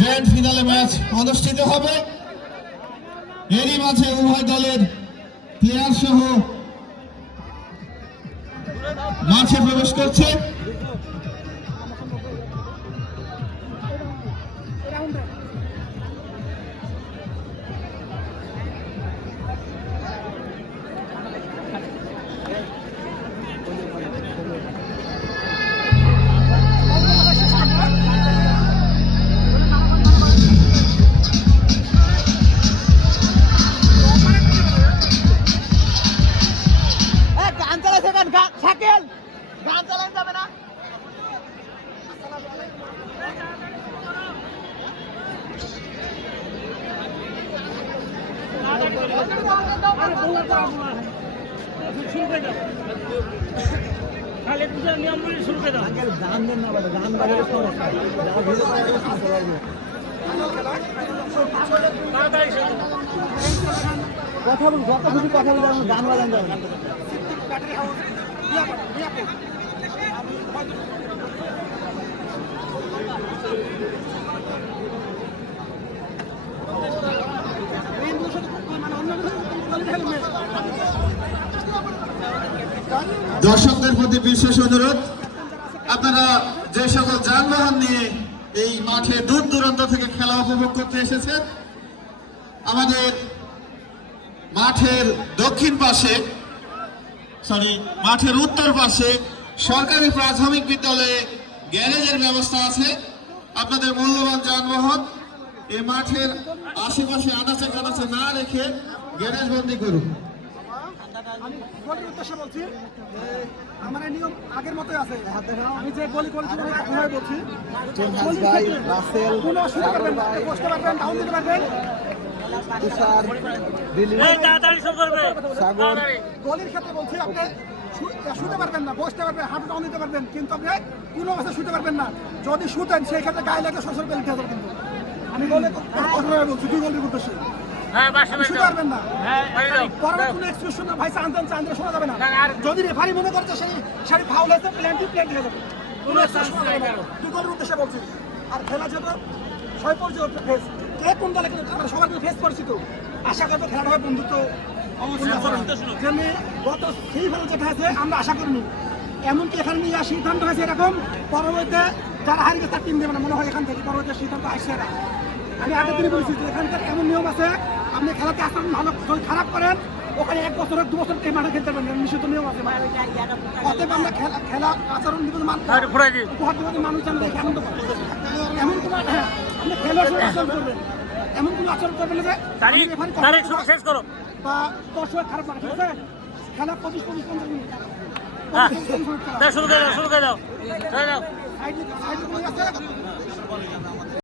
Grand finale match অনুষ্ঠিত হবে। এরই মাঝে উভয় দলের প্লেয়ার সহ মাঠে প্রবেশ করছে। চালাইছে কেন গান চালাই যাবে না। তাহলে পূজার নিয়মগুলি শুরু করে দাও। গান দেন না গান বাজারে কথা বল যত খুশি কথা বলে গান বাজান যাবে না দর্শকদের প্রতি বিশেষ অনুরোধ, আপনারা যে সকল যানবাহন নিয়ে এই মাঠে দূর দূরান্ত থেকে খেলা উপভোগ করতে এসেছেন, আমাদের মাঠের দক্ষিণ পাশে সরি মাঠের উত্তর পাশে সরকারি প্রাথমিক বিদ্যালয়ে গ্যারেজের ব্যবস্থা আছে। আপনাদের মূল্যবান যানবাহন এই মাঠের আশেপাশে আনাচে কানাচে না রেখে গ্যারেজ বন্দি করুন। আমি গলির উদ্দেশ্যে বলছি আমার এই নিয়ম আগের মতোই আছে। আমি যে গলি করেছি বলছি। চন্দ্রাস গলির ভাই, ক্ষেত্রে রাসেল, কোনো অসুবিধা করবেন বসতে পারবেন ডাউন দিতে পারবেন। তুষার দিলীপ সাগর। গলির ক্ষেত্রে বলছি আপনি শুতে পারবেন না বসতে পারবেন হাঁটু ডাউন দিতে পারবেন কিন্তু আপনি কোনো অবস্থায় শুতে পারবেন না। যদি শুতেন সেই ক্ষেত্রে গায়ে লাগে শ্বশুর পেলে যাবে কিন্তু। আমি বলে কঠোরভাবে বলছি দুই গলির উদ্দেশ্যে। হ্যাঁ হ্যাঁ যদি রেফারি মনে করছে সেই সেই ফাউল হয়েছে প্ল্যান্টি প্ল্যান্টি হয়ে যাবে। কোনো chance নাই কারও। দুটোর উদ্দেশ্যে বলছি। আর খেলা যেহেতু ছয় পর্যন্ত কে কোন দলে আমরা সবার কিন্তু ফেস করছি তো। আশা করব খেলাটা হবে বন্ধুত্ব যেমনি গত সেই ভালো যেটা আছে আমরা আশা করিনি। এমনকি এখানে নিয়ে সিদ্ধান্ত হয়েছে এরকম পরবর্তীতে যারা হারিয়ে গেছে তার টিম দেবে না মনে হয় এখান থেকে পরবর্তী সিদ্ধান্ত আসছে না। আমি আগের দিনই বলছি যে এখানকার এমন নিয়ম আছে আপনি খেলাতে আসেন ভালো খারাপ করেন ওখানে এক বছর দু বছর এই মাঠে খেলতে পারবেন নিষিদ্ধ নিয়ম আছে অতএব আমরা খেলা খেলা আচরণ মান ফুরাই দিন উপহার দেবো মানুষ যেন দেখে আনন্দ এমন কোনো হ্যাঁ আপনি খেলার সময় আচরণ করবেন। এমন কোনো আচরণ করবেন যে শেষ করো। বা দর্শক খারাপ লাগে ঠিক আছে? খেলা পঁচিশ পঁচিশ পঞ্চাশ মিনিট। হ্যাঁ। শুরু করে দাও শুরু করে দাও। দাও